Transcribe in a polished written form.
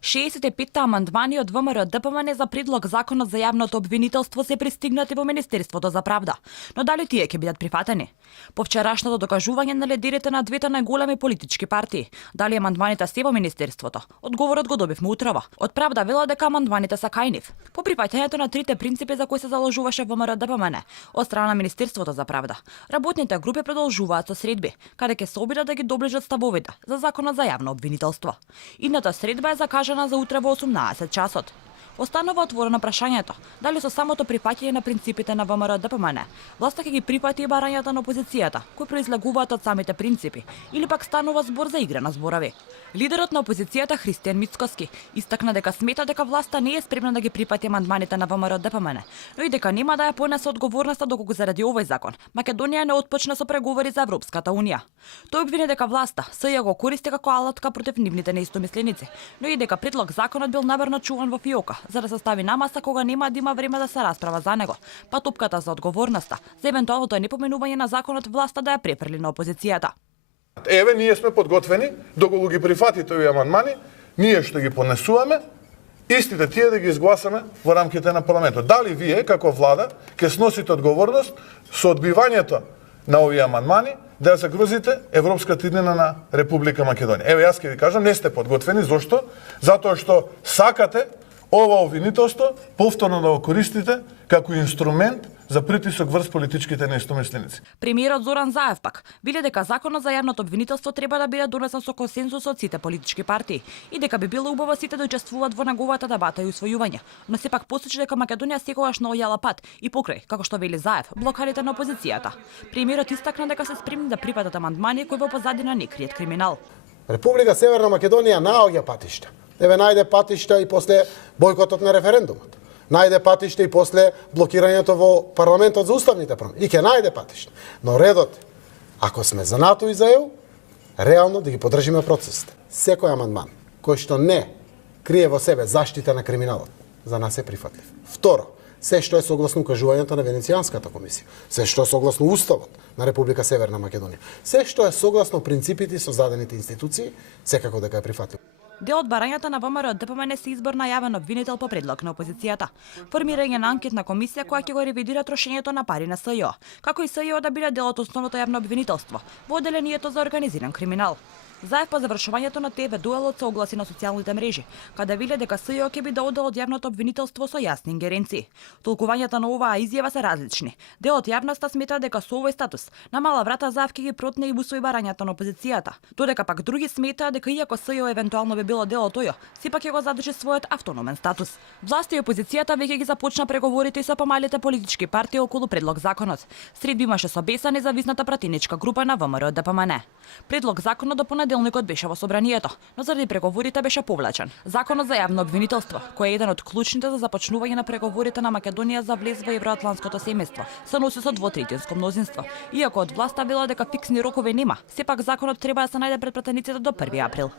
65 амандмани од ВМРО ДПМН за предлог законот за јавното обвинителство се пристигнати во Министерството за правда. Но дали тие ќе бидат прифатени? По вчерашното докажување на лидерите на двете најголеми политички партии, дали амандманите се во Министерството? Одговорот го добивме утрово. Од правда велат дека амандманите се кај нив. По прифаќањето на трите принципи за кои се заложуваше ВМРО ДПМН од страна на Министерството за правда, работните групи продолжуваат со средби, каде ќе се обидат да ги доближат ставовите за законот за јавно обвинителство. Идната средба е закажана за утре во 18 часот. Останува отворено прашањето дали со самото прифаќање на принципите на ВМРО ДПМН власта ќе ги прифати и барањата на опозицијата, кои произлегуваат од самите принципи, или пак станува збор за игра на зборови. Лидерот на опозицијата Христијан Мицкоски истакна дека смета дека власта не е спремна да ги прифати амандманите на ВМРО ДПМН, но и дека нема да ја понесе одговорноста доколку заради овој закон Македонија не отпочна со преговори за Европската унија. Тој обвини дека власта СЈ го користи како алатка против нивните неистомисленици, но и дека предлог законот бил намерно чуван во фиока за да се стави на маса кога нема да има време да се расправа за него, па топката за одговорноста за евентуалното непоменување на законот власта да ја префрли на опозицијата. Еве, ние сме подготвени, доколку ги прифатите овие амандмани, ние што ги понесуваме, истите тие да ги изгласаме во рамките на парламентот. Дали вие, како влада, ќе сносите одговорност со одбивањето на овие амандмани да ја загрозите Европската иднина на Република Македонија? Еве, јас ќе ви кажам, не сте подготвени. Зошто? Затоа што сакате ова обвинителство повторно да го користите како инструмент за притисок врз политичките неистомисленици. Премиерот Зоран Заев пак вели дека законот за јавното обвинителство треба да биде донесен со консензус од сите политички партии и дека би било убаво сите да учествуваат во неговата дебата и усвојување, но сепак посочи дека Македонија секогаш наоѓала пат и покрај, како што вели Заев, блокадите на опозицијата. Премиерот истакна дека се спремни да прифатат амандмани кои во позадина не криет криминал. Република Северна Македонија наоѓа патишта. Еве, најде патишта и после бојкотот на референдумот. Најде патишта и после блокирањето во парламентот за уставните промени. И ќе најде патишта. Но редот, ако сме за НАТО и за ЕУ, реално да ги поддржиме процесите. Секој амандман кој што не крие во себе заштита на криминалот, за нас е прифатлив. Второ, се што е согласно укажувањето на Венецијанската комисија, се што е согласно уставот на Република Северна Македонија, се што е согласно принципите и создадените институции, секако дека е прифатлив. Дел од барањата на ВМРО ДПМН се избор на јавен обвинител по предлог на опозицијата, формирање на анкетна комисија која ќе го ревидира трошењето на пари на СЈО, како и СЈО да биде дел од основното јавно обвинителство во одделението за организиран криминал. Заев по завршувањето на ТВ дуелот се огласи на социјалните мрежи, каде вели дека СЈО ќе биде оддел од јавното обвинителство со јасни ингеренции. Толкувањата на оваа изјава се различни. Дел од јавноста смета дека со овој статус на мала врата Заев ќе ги протне и усвои барањата на опозицијата, додека пак други сметаат дека иако СЈО евентуално би било дел од тој, сепак ќе го задржи својот автономен статус. Власта и опозицијата веќе ги започна преговорите и со помалите политички партии околу предлог законот. Средби имаше со БЕСА, независната пратеничка група на ВМРО ДПМН. Предлог законот до понеделникот беше во собранието, но заради преговорите беше повлечен. Законот за јавно обвинителство, кој е еден од клучните за започнување на преговорите на Македонија за влез во евроатлантското семејство, се носи со двотретинско мнозинство. Иако од власта велат дека фиксни рокови нема, сепак законот треба да се најде пред пратениците до 1 април.